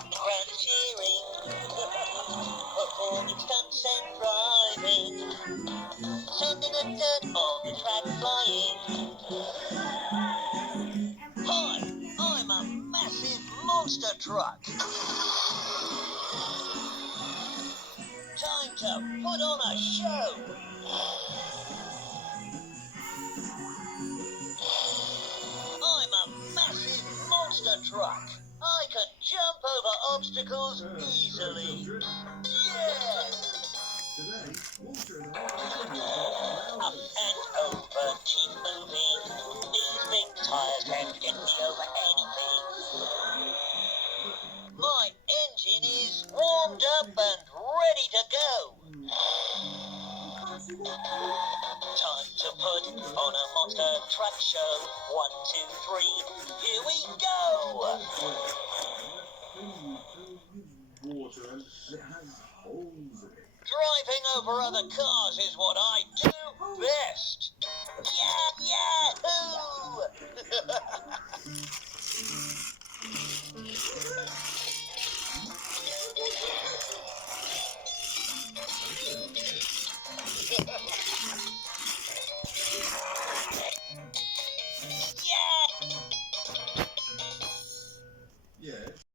Crowd cheering, performing stunts and driving, sending the dirt on the track flying. Hi, I'm a massive monster truck. Time to put on a show. I'm a massive monster truck. I can jump over obstacles easily. Yeah! Up and over, keep moving. These big tires can get me over anything. My engine is warmed up and ready to go. Time to put on a monster truck show. 1, 2, 3, here we go! Driving over other cars is what I do